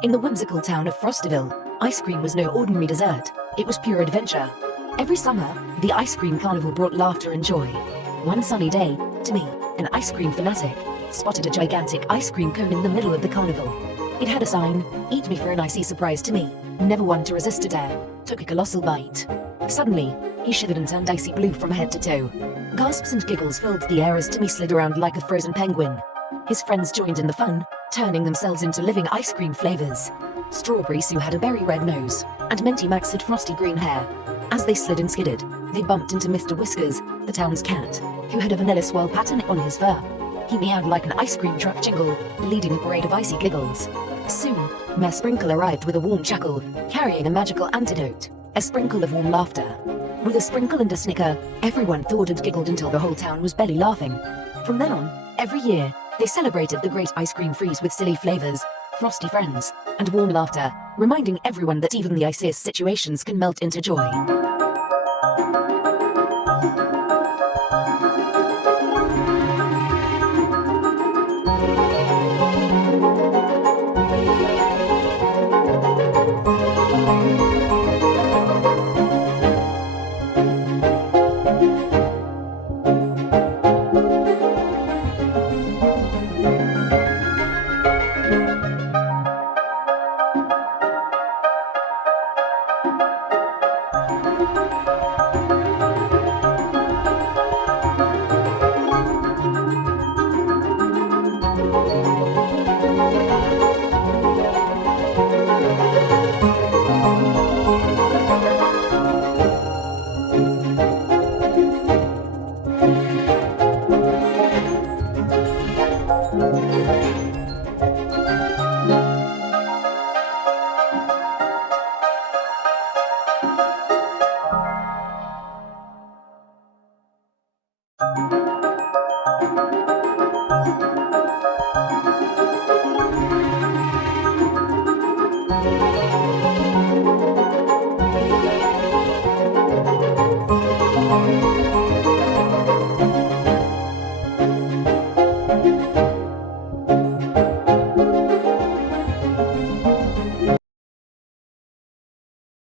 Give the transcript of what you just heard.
In the whimsical town of Frostiville, ice cream was no ordinary dessert, it was pure adventure. Every summer, the ice cream carnival brought laughter and joy. One sunny day, Timmy, an ice cream fanatic, spotted a gigantic ice cream cone in the middle of the carnival. It had a sign, "Eat me for an icy surprise." Timmy, never one to resist a dare, took a colossal bite. Suddenly, he shivered and turned icy blue from head to toe. Gasps and giggles filled the air as Timmy slid around like a frozen penguin. His friends joined in the fun, turning themselves into living ice cream flavors. Strawberry Sue had a berry red nose, and Minty Max had frosty green hair. As they slid and skidded, they bumped into Mr. Whiskers, the town's cat, who had a vanilla swirl pattern on his fur. He meowed like an ice cream truck jingle, leading a parade of icy giggles. Soon, Mayor Sprinkle arrived with a warm chuckle, carrying a magical antidote, a sprinkle of warm laughter. With a sprinkle and a snicker, everyone thawed and giggled until the whole town was belly laughing. From then on, every year, they celebrated the great ice cream freeze with silly flavors, frosty friends, and warm laughter, reminding everyone that even the iciest situations can melt into joy.